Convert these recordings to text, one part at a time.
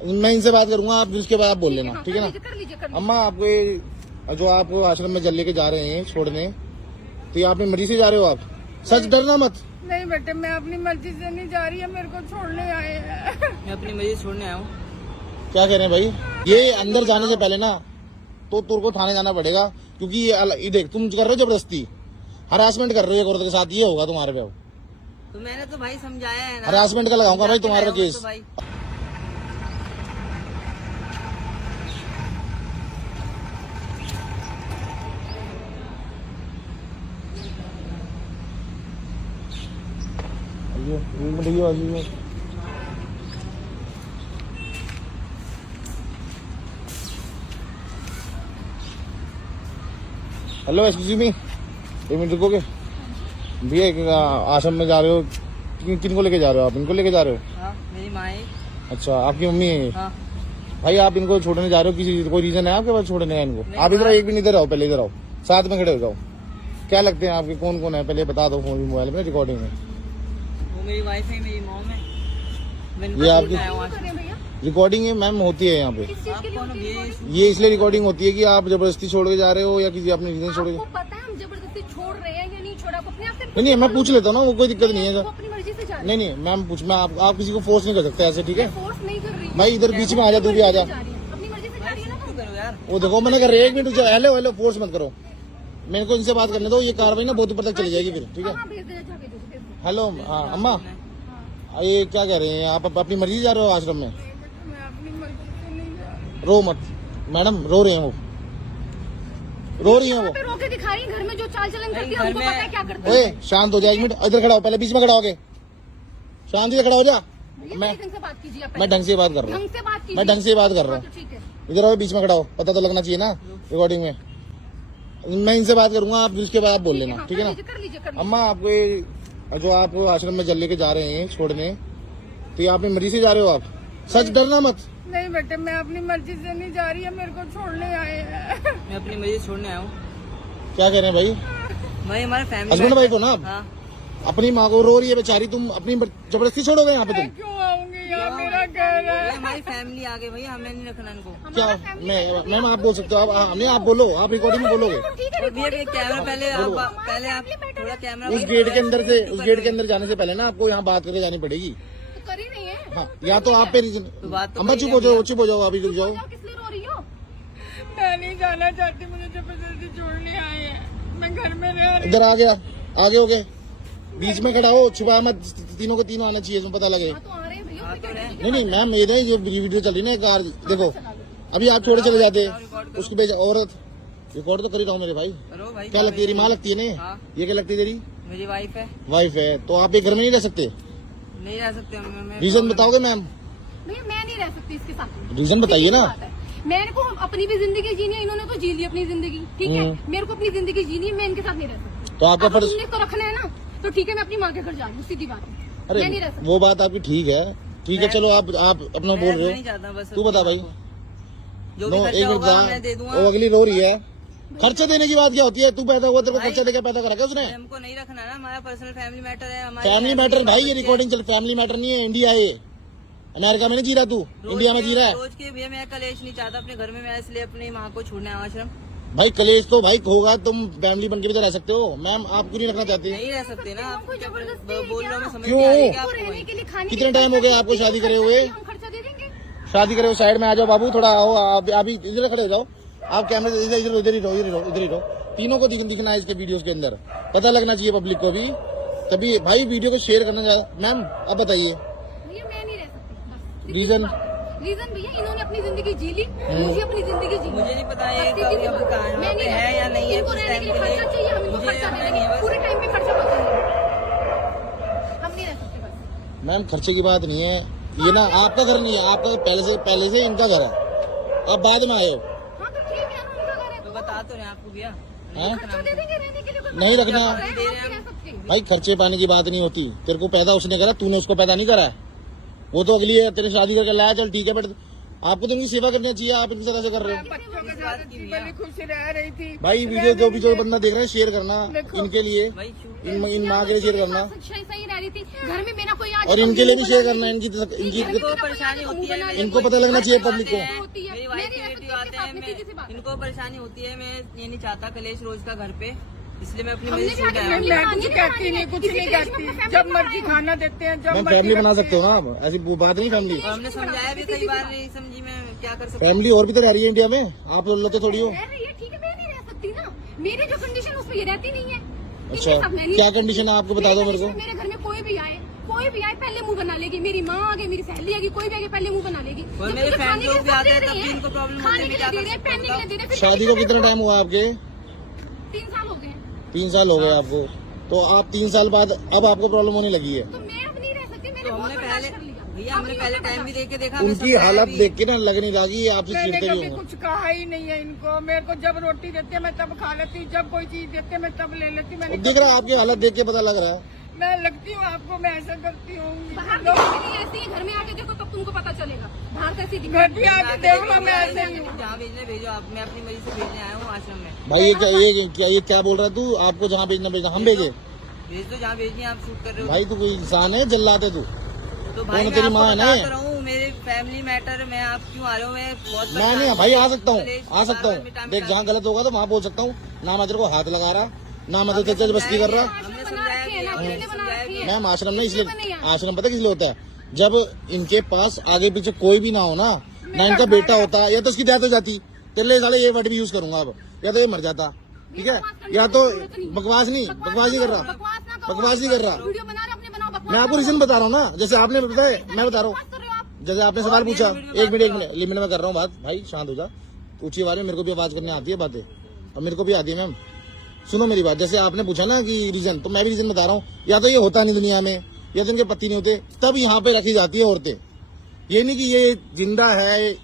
मैं इनसे बात करूंगा, आप उसके बाद आप बोल लेना, ठीक है ना। कर लीजिए। अम्मा आपको जो आप आश्रम में जल लेके जा रहे हैं छोड़ने, तो ये अपनी मर्जी से जा रहे हो आप? सच, डरना मत। नहीं बेटे, मैं अपनी मर्जी से नहीं जा रही है, मेरे को छोड़ने आए हैं। मैं अपनी मर्जी से छोड़ने आया हूँ। क्या कह रहे हैं भाई? ये अंदर जाने से पहले ना तो तुर को थाने जाना पड़ेगा, क्योंकि ये देख तुम कर रहे हो जबरदस्ती, हरासमेंट कर रहे हो एक औरत के साथ, ये होगा तुम्हारे पे। तो मैंने तो भाई समझाया है ना। हरासमेंट का लगाऊंगा भाई तुम्हारे पे केस। भाई हेलो, एक्सक्यूज मी, 1 मिनट रुकोगे भैया? एक आश्रम में जा रहे हो, किन को लेके जा रहे हो आप? इनको लेके जा रहे हो? हाँ, मेरी माँ है। अच्छा, आपकी मम्मी है? हाँ। भाई आप इनको छोड़ने जा रहे हो, किसी कोई रीजन है आपके पास छोड़ने का इनको? आप इधर एक भी नहीं, इधर आओ, पहले इधर आओ, साथ में खड़े हो जाओ। क्या लगते हैं आपके, कौन कौन है पहले बता दो फोन मोबाइल में रिकॉर्डिंग में। वो मेरी वाइफ है, मेरी मॉम है। ये आपकी रिकॉर्डिंग है मैम, होती है यहाँ पे। ये इसलिए रिकॉर्डिंग होती है कि आप जबरदस्ती छोड़ के जा रहे हो या किसी अपने रीजन छोड़ के? पता है हम जबरदस्ती छोड़ रहे हैं या नहीं छोड़ा, अपने आप से। नहीं, मैं पूछ लेता हूँ ना, वो कोई दिक्कत नहीं है। अपनी मर्जी से जा नहीं मैम पूछ, मैं आप किसी को फोर्स नहीं कर सकते ऐसे, ठीक है? फोर्स नहीं कर रही भाई इधर बीच में आ जा, तू भी आ जा। अपनी मर्जी से जा रही है ना। करो यार। वो देखो मैंने कर रही है, 1 मिनट, हेलो हेलो, फोर्स मत करो, मेरे को इनसे बात करने दो। ये कार्रवाई ना बहुत ऊपर तक चली जाएगी फिर, ठीक है? हेलो अम्मा, ये क्या कह रहे हैं आप? अपनी मर्जी जा रहे हो आश्रम में? मैं अपनी मर्जी से नहीं जा रही। रो मत मैडम, रो रहे हैं वो, रो रही है वो। रोके दिखा रही घर में जो चाल चलन करती है, हमको पता है क्या करती है। ओए शांत हो जा, 1 मिनट इधर खड़ा हो, पहले बीच में खड़ा हो गए, शांति से खड़ा हो जा। मैं ढंग से बात कीजिए, मैं ढंग से बात कर रहा हूँ, ढंग से बात कीजिए। मैं ढंग से बात कर रहा हूँ। ठीक है, इधर आओ, बीच में खड़ा हो, पता तो लगना चाहिए ना रिकॉर्डिंग में। मैं इनसे बात करूंगा, आप उसके बाद आप बोल लेना, ठीक है ना। कर लीजिए। अम्मा आपको जो आप आश्रम में जल लेके जा रहे हैं छोड़ने, तो ये अपनी मर्जी से जा रहे हो आप? सच, डरना मत। नहीं बेटे, मैं अपनी मर्जी से नहीं जा रही है, मेरे को छोड़ने आए हैं। मैं अपनी मर्जी से छोड़ने आया हूँ। क्या कह रहे हैं भाई? भाई हमारे फैमिली हस्बैंड वाइफ हो ना आप? हाँ। अपनी माँ को रो रही है बेचारी, तुम अपनी जबरदस्ती छोड़ोगे यहाँ पे तुम? क्यों आऊंगी यार, मेरा घर है। हमारी फैमिली आ गई भैया, हमें नहीं रखना इनको। क्या मैम आप बोल सकते हो? आप नहीं, आप बोलो, आप रिकॉर्डिंग में बोलोगे। और भैया कैमरा पहले आप थोड़ा कैमरा उस गेट के अंदर से, उस गेट के अंदर जाने से पहले ना आपको यहाँ बात करके जानी पड़ेगी। तो करी नहीं है। हाँ, या तो आप पे रीजन। बात अम्मा चुप हो जाओ, चुप हो जाओ, अभी रुक जाओ। किस लिए रो रही हो? मैं नहीं जाना चाहती, मुझे जबरदस्ती छोड़ने आए हैं। मैं घर में रह रही। इधर आ गया, आगे हो गए, बीच में खड़ा हो, छुपा मत, तीनों को तीनों आना चाहिए, पता लगे। तो आ रहे हैं भैया। नहीं मैम, ये नहीं जो वीडियो चल रही है ना कार, देखो अभी आप छोड़े चले जाते, उसकी बेच औरत रिकॉर्ड तो कर ही रहा हूँ मेरे भाई। करो भाई। क्या लगती है? तेरी माँ लगती है ना? हाँ। ये क्या लगती है तेरी मेरी वाइफ है। वाइफ है, तो आप ये घर में नहीं रह सकते? नहीं रह सकते हम। रीजन बताओगे मैम? भैया मैं नहीं रह सकती इसके साथ। रीजन बताइए ना। मेरे को अपनी भी जिंदगी जीनी है, इन्होंने तो जी ली अपनी जिंदगी, ठीक है। मेरे को अपनी जिंदगी जीनी है, मैं इनके साथ नहीं रह सकती। तो आपका फर्ज तो रखना है ना, तो ठीक है, मैं अपनी माँ के घर जा रही हूँ, सीधी बात है। अरे मैं नहीं रह सकती। वो बात आपकी ठीक है, ठीक है, चलो आप अपना बोल रहे हो, तू बता भाई। जो भी नो, खर्चा एक मिनट होगा मैं दे दूंगा। वो अगली रो रही है, खर्चा देने की बात क्या होती है? तू पैदा हुआ, तेरे को खर्चा देकर पैदा करा क्या उसने? हमको नहीं रखना ना, हमारा पर्सनल फैमिली मैटर है। फैमिली मैटर भाई, ये रिकॉर्डिंग चल, फैमिली मैटर नहीं है, इंडिया है, अमेरिका में नहीं जी रहा तू, इंडिया में जी रहा है। रोज के भैया मैं कलेश नहीं चाहता अपने घर में, मैं इसलिए अपनी माँ को छोड़ने आया आश्रम। भाई कलेश तो भाई होगा, तुम फैमिली बन के भी तो रह सकते हो मैम, आप क्यों नहीं रखना चाहती? नहीं रह सकते ना, आप बोल रहे हो, मैं समझ क्यों? नहीं आ रही क्या आपको भाई? कितने टाइम हो गया आपको शादी करे हुए? हम खर्चा दे देंगे। शादी करे हुए, साइड में आ जाओ बाबू, थोड़ा आओ, अभी इधर खड़े हो जाओ, आप कैमरे इधर इधर इधर ही रहो, इधर ही रहो। तीनों को दिखना है इसके वीडियोस के अंदर, पता लगना चाहिए पब्लिक को भी, तभी भाई वीडियो को शेयर करना चाहिए। मैम अब बताइए भैया मैं नहीं रह सकती, रीजन। रीजन भैया इन्होंने अपनी जिंदगी जी ली, मुझे अपनी जिंदगी जी। मुझे नहीं पता है कब या कहाँ पे है या नहीं है, इनको कुछ रहने टाइम के के लिए लिए खर्चा चाहिए, हम इनको मुझे खर्चा पता दे नहीं है देंगे, बस। पूरे टाइम पे खर्चा बताइए। हम नहीं रह सकते बस। मैम खर्चे की बात नहीं है, ये ना आपका घर नहीं है, आपका पहले से इनका घर है, आप बाद में आए हो। हाँ तो ठीक है, उनका घर है तो बता तो रहे आपको भैया, खर्चा दे देंगे रहने के लिए, कोई नहीं रखना मसला नहीं है, आप नहीं रह सकते। भाई, खर्चे पाने की बात नहीं होती, तेरे को पैदा उसने करा, तूने उसको पैदा नहीं करा है, वो तो अगली है, तेरे शादी करके लाया, चल ठीक है, बट आपको तो इनकी सेवा करनी चाहिए, आप इनके साथ ऐसे कर रहे हो। बच्चों के साथ अच्छी भली खुश रह रही थी। भाई वीडियो जो बंदा देख रहा है शेयर करना इनके लिए, भाई क्यों? इन माँ के लिए शेयर करना, सही रह रही थी घर में, मेरा कोई आज और इनके लिए भी शेयर करना। इनकी इनको परेशानी होती है, इनको पता लगना चाहिए पब्लिक को। मेरी वाइफ की बेटी आते हैं, इनको परेशानी होती है। मैं ये नहीं चाहता कलेश रोज का घर पे, इसलिए मैं अपनी मर्जी से उठ आया हूँ। मैं कुछ कहती नहीं, कुछ नहीं कहती, जब मर्जी खाना देते हैं, जब मैम मर्जी फैमिली बना रखते सकते हो ना आप, ऐसी बात नहीं फैमिली। और हमने समझाया भी कई बार, नहीं समझी, मैं क्या कर सकती हूँ। फैमिली और भी तो रह रही है इंडिया में, आप लोग तो थोड़ी हो। रह रही है, ठीक है, मैं नहीं रह सकती ना, मेरी जो कंडीशन उस पर ये रहती नहीं है। अच्छा, इनके साथ मैं नहीं क्या रहती। कंडीशन है आपको बता दो मेरे को। मेरे घर में कोई भी आए पहले मुंह बना लेगी, मेरी माँ आ गई, मेरी सहेली आ गई, कोई भी आ गई पहले मुंह बना लेगी। और जब मेरे मुझे फैन खाने के लोग भी सब आते दे हैं, रही तब भी हैं, इनको प्रॉब्लम खाने होती है, के क्या लिए कर दे रहे हैं, सकते पहनने के लिए दे रहे हैं, फिर शादी को कितना टाइम हुआ आपके? 3 साल हो गए हैं। 3 साल हो गए आपको, तो आप 3 साल बाद अब आपको प्रॉब्लम होने लगी है। तो मैं अब नहीं रह सकती, मैंने तो बहुत हमने बर्दाश्त पहले कर लिया। भैया हमने पहले टाइम भी देख के देखा, हमें उनकी समझाया हालत भी। देख के ना लग नहीं लगी ये आपसे मैंने चीरते भी कभी होंगे। कुछ कहा ही नहीं है इनको। मेरे को जब रोटी देते हैं, मैं तब खा लेती हूँ, जब कोई चीज देते हैं, मैं तब ले लेती हूँ। मैंने दिख रहा है आपकी हालत देख के पता लग रहा है। मैं लगती हूँ आपको, मैं ऐसा करती हूँ। बाहर दिखने के लिए ऐसी है, घर में आके देखो तब तुमको पता चलेगा बाहर कैसी दिखती घर भी आके देख लो, मैं ऐसे ही हूँ। जहाँ भेजने भेजो आप, मैं अपनी मर्जी से भेजने आया हूँ आश्रम में। भाई ये क्या बोल रहा है तू? आपको जहाँ भेजना हम भेजे? भेज दो जहाँ भेजनी है, आप शूट कर रहे हो। भाई तू कोई इंसान है, जल्लाद है तू? तो भाई कौन मैं तेरी आपको माँ है ना? बता रहा हूँ, मेरे फैमिली मैटर में आप क्यों आ रहे हो? मैं बहुत मैं नहीं परेशान भाई, आ हूँ। सकता हूँ, कलेश आ सकता बार-बार हूँ। मिटा देख मिटा जहाँ गलत होगा तो वहाँ बोल सकता हूँ ना। मैं तेरे को हाथ लगा रहा ना, मैं तो तेरे बस्ती कर रहा। हमने समझाया भी, हमने समझाया भी। मैम आश्रम में इसलिए, आश्रम पता किस लिए होता है? जब इनके पास आगे पीछे कोई भी ना हो ना इनका बेटा होता या तो उसकी डेथ हो जाती, तेरे लिए साले ये वर्ड भी यूज करूंगा अब, या तो ये मर जाता, ठीक है, या तो बकवास नहीं कर रहा, बकवास नहीं कर रहा। वीडियो बना रहे अपने बनाओ, बकवास मैं आपको रीजन बता रहा हूँ ना, जैसे आपने बताया मैं बता रहा हूँ। कर रहे हो आप। जैसे आपने सवाल पूछा, एक मिनट लिमिट में कर रहा हूँ बात। भाई शांत हो जा, ऊंची आवाज में, मेरे को भी आवाज करने आती है बातें, और मेरे को भी आती है। मैम सुनो मेरी बात, जैसे आपने पूछा ना कि रीजन, तो मैं भी रीजन बता रहा हूँ। या तो ये होता नहीं दुनिया में, या तो इनके पति नहीं होते, तब यहाँ पे रखी जाती है औरतें। ये नहीं कि ये जिंदा है,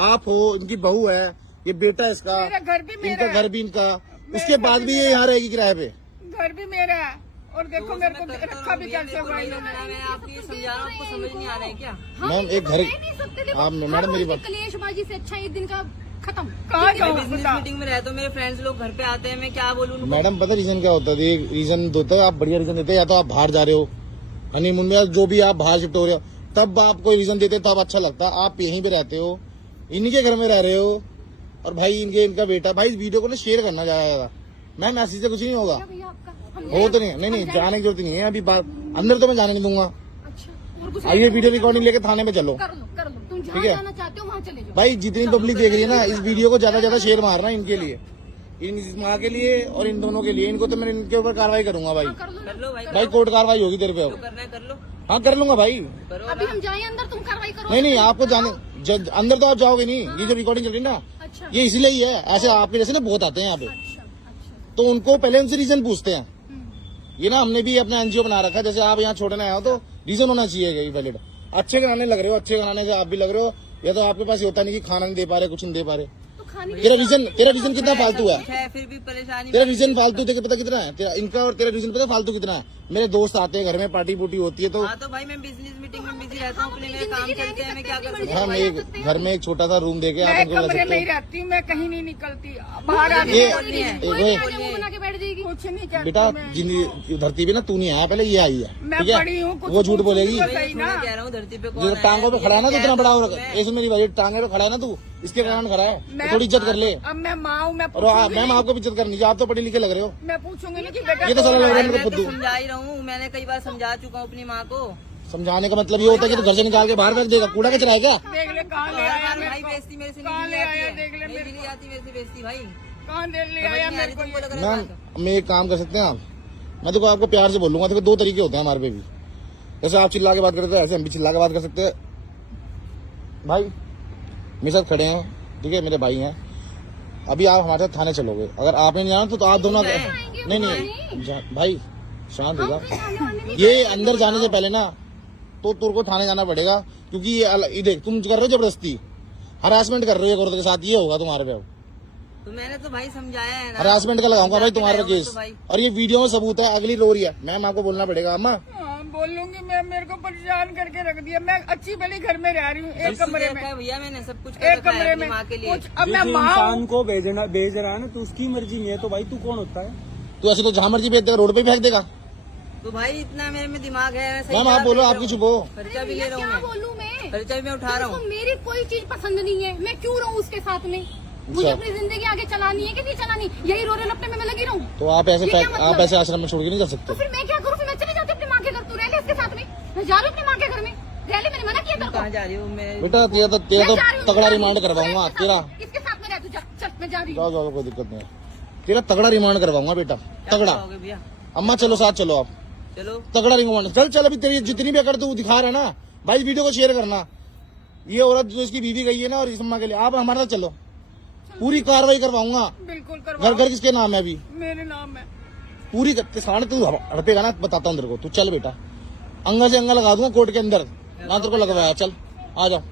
आप हो, इनकी बहू है, ये बेटा है इसका, मेरा घर भी मेरा इनका घर भी इनका, उसके बाद भी ये यहाँ रहेगी किराए पे। घर भी मेरा है। और देखो मेरे को रखा भी कैसे हुआ मैं इन्होंने। आपको ये समझा रहा हूँ, आपको समझ नहीं आ रहा है क्या? मैम एक घर, आप मैडम मेरी बात, कलेशबाजी से अच्छा एक दिन का खत्म। कहाँ मैं जाऊँ बिजनेस बता। मीटिंग में रहता हूँ, मेरे फ्रेंड्स लोग घर पे आते हैं, मैं क्या बोलूँ उनको? मैडम पता रीजन क्या होता है? ये रीजन होता है, आप बढ़िया रीजन देते हैं, या तो आप बाहर जा रहे हो हनीमून में, जो भी आप बाहर शिफ्ट हो रहे हो, तब आप कोई रीजन देते तब अच्छा लगता है। आप यहीं पे रहते हो, इन्हीं के घर में रह रहे हो, और भाई इनका बेटा। भाई वीडियो को ना शेयर करना ज्यादा। मैम मैसेज से कुछ नहीं होगा, भैया आपका हो तो नहीं जाने की जरूरत नहीं है अभी। बात अंदर तो मैं जाने नहीं दूंगा। अच्छा, और कुछ आइए वीडियो रिकॉर्डिंग लेके थाने में चलो। कर लो तुम जहाँ ठीक है। जाना चाहते हो वहाँ चले जाओ। भाई जितनी पब्लिक देख रही है ना, इस वीडियो को ज्यादा शेयर मारना इनके लिए, इन माँ के लिए और इन दोनों के लिए। इनको तो मैं इनके ऊपर कार्रवाई करूंगा भाई। कर लो कर लो भाई, भाई कोर्ट कार्रवाई होगी तेरे पे जो अब। करना है कर लो, हाँ कर लूंगा भाई। करो अभी ना। हम जाए अंदर, तुम कार्रवाई करो। नहीं आपको जाने अंदर तो आप जाओगे नहीं। ये जो रिकॉर्डिंग चल रही है ना, अच्छा ये इसलिए ही है। ऐसे आपके जैसे ना बहुत आते हैं यहाँ पे, अच्छा। तो उनको पहले उनसे रीजन पूछते हैं। हम्म। ये ना हमने भी अपना एनजीओ बना रखा है। जैसे आप यहाँ छोड़ने आए हो तो रीजन होना चाहिए वैलिड। अच्छे कराने लग रहे हो, अच्छे कराने से आप भी लग रहे हो, या तो आपके पास ये होता नहीं कि खाना नहीं दे पा रहे, कुछ नहीं दे पा रहे। तो खाने तेरा रीजन कितना फालतू है? है फिर भी परेशानी। तेरा रीजन फालतू तेरे को पता कितना है? तेरा इनका और तेरा रीजन पता फालतू कितना है? मेरे दोस्त आते हैं घर में, पार्टी पुर्टी होती है तो हाँ तो भाई मैं बिजनेस मीटिंग में बिजी रहता हूँ, अपने मेरे काम चलते हैं, मैं क्या कर सकता हूँ? हम एक घर में एक छोटा सा रूम देके आप मैं इनको रह कमरे में सकते ही हो। रहती हूँ, मैं कहीं नहीं निकलती। बाहर आके ये कोई ये- भी आके मुंह बना के बैठ जाएगी। कुछ नहीं कहती बेटा मैं। जिंदगी धरती पे ना तू नहीं आया, पहले ये आई है, मैं ठीक बड़ी हूँ, है? कुछ वो झूठ कुछ बोलेगी। तो मैं सही ना। कह रहा हूँ धरती पे कौन जो है? टांगों पे खड़ा है ना, तो इतना बड़ा हो रखा मैं- है। ऐसे मेरी भाई टांगे पे खड़ा है ना तू, इसके कारण खड़ा है, तो थोड़ी इज्जत कर ले। अब मैं माँ हूँ, मैं और आप- पूछूंगी मैम आपको भी इज्जत करनी चाहिए, आप तो पढ़े लिखे लग रहे हो। मैं पूछूंगी ना कि बेटा ये तो साला लग रहा है मेरे मैं को तो खुद। समझा ही रहा हूँ, मैंने कई बार समझा चुका हूँ अपनी माँ को। समझाने का मतलब ये होता है कि तू घर से निकाल के बाहर फेंक देगा, कूड़ा कचरा है क्या? देख ले कहाँ ले आया मेरे भाई को। बेइज्जती मेरे से कहाँ नहीं ले दी जाती आया, है, देख ले नहीं मेरे दी जाती मेरे से बेइज्जती भाई। कहाँ ले समझ आया नहीं आ मेरे रही को तुमको ये। लग रहा है मैम बात? मैं एक काम कर सकते हैं आप, मैं तो आपको प्यार से बोलूंगा। देखो 2 तरीके होते हैं हमारे पे भी। जैसे आप चिल्ला के बात करते हैं, ऐसे हम भी चिल्ला के बात कर सकते हैं। भाई मेरे साथ खड़े हैं, ठीक है, मेरे भाई हैं। अभी आप हमारे साथ थाने चलोगे, अगर आपने नहीं जाना तो आप दोनों नहीं भाई शांत हो जा। ये अंदर जाने से पहले ना तो तुर को थाने जाना पड़ेगा, क्योंकि ये देख तुम कर रहे हो जबरदस्ती, हरासमेंट कर रहे हो एक औरत के साथ, ये होगा तुम्हारे पे। तो मैंने तो भाई समझाया है ना। हरासमेंट का लगाऊंगा भाई तुम्हारे समझा के केस, लाया हूँ तो भाई। और ये वीडियो में सबूत है। अगली रो रही है, मैम आपको बोलना पड़ेगा। अम्मा हाँ, बोलूंगी मैं, मेरे को परेशान करके रख दिया। मैं अच्छी भली घर में रह रही हूँ, एक सब कमरे कुछ में, रखा है भैया, मैंने सब कुछ कर एक रखा है कमरे अपनी में माँ के लिए। कुछ। अब मैं जिस माँ इंसान हूँ। को भेज रहा है ना तो उसकी मर्जी में है, तो भाई तू कौन होता है? तो ऐसे तो जहाँ मर्जी भेज देगा, रोड पे ही फेंक देगा। तो भाई इतना मेरे में दिमाग है, मैं सही मैम आप जवाब बोलो, दे आपकी रहा हूँ। चुप हो। खर्चा भी भैया ले रहा क्या हूँ बोलूं मैं? मैं, खर्चा भी मैं उठा रहा तो हूँ। मेरी कोई चीज पसंद नहीं है, मैं क्यों रहूं उसके साथ में? मुझे अच्छा। अपनी जिंदगी आगे चलानी है कि नहीं चलानी, यही रोने लपटे में मैं लगी रहूं? तो आप ऐसे ये क्या आप मतलब ऐसे आश्रम में छोड़ के नहीं जा सकते। तो फिर मैं क्या करूं? फिर मैं चले जाती अपनी माँ के घर, तू रह ले इसके साथ में। मैं जा रही हूँ अपनी माँ के घर में, रह ले, मैंने मना किया तेरे को। कहाँ जा रही हूँ मैं? बेटा तेरा तो मैं जा रही हूँ, तगड़ा जा रही रिमांड हूँ, करवाऊंगा तू तेरा। इसके साथ में रह, तू जा, चल मैं जा रही हूँ। जाओ जाओ, कोई दिक्कत नहीं है। तेरा तगड़ा रिमांड करवाऊंगा बेटा, क्या तगड़ा। कराओगे भैया? अम्मा चलो साथ चलो, आप चलो तगड़ा रिमांड। चल चल, अभी तेरी जितनी भी अकड़ तू दिखा रहा है ना भाई, इस वीडियो को शेयर करना। ये औरत जो इसकी बीवी गई है ना, और इस अम्मा के लिए आप हमारे साथ चलो, पूरी कार्रवाई करवाऊंगा। बिल्कुल घर करवा, घर किसके नाम है अभी? मेरे नाम है। पूरी साढ़े तू हड़पेगा ना, बताता हूँ तेरे को। तू चल बेटा, अंगा से अंगा लगा दूंगा कोर्ट के अंदर, ना तेरे को लगवाया। चल आ जाओ।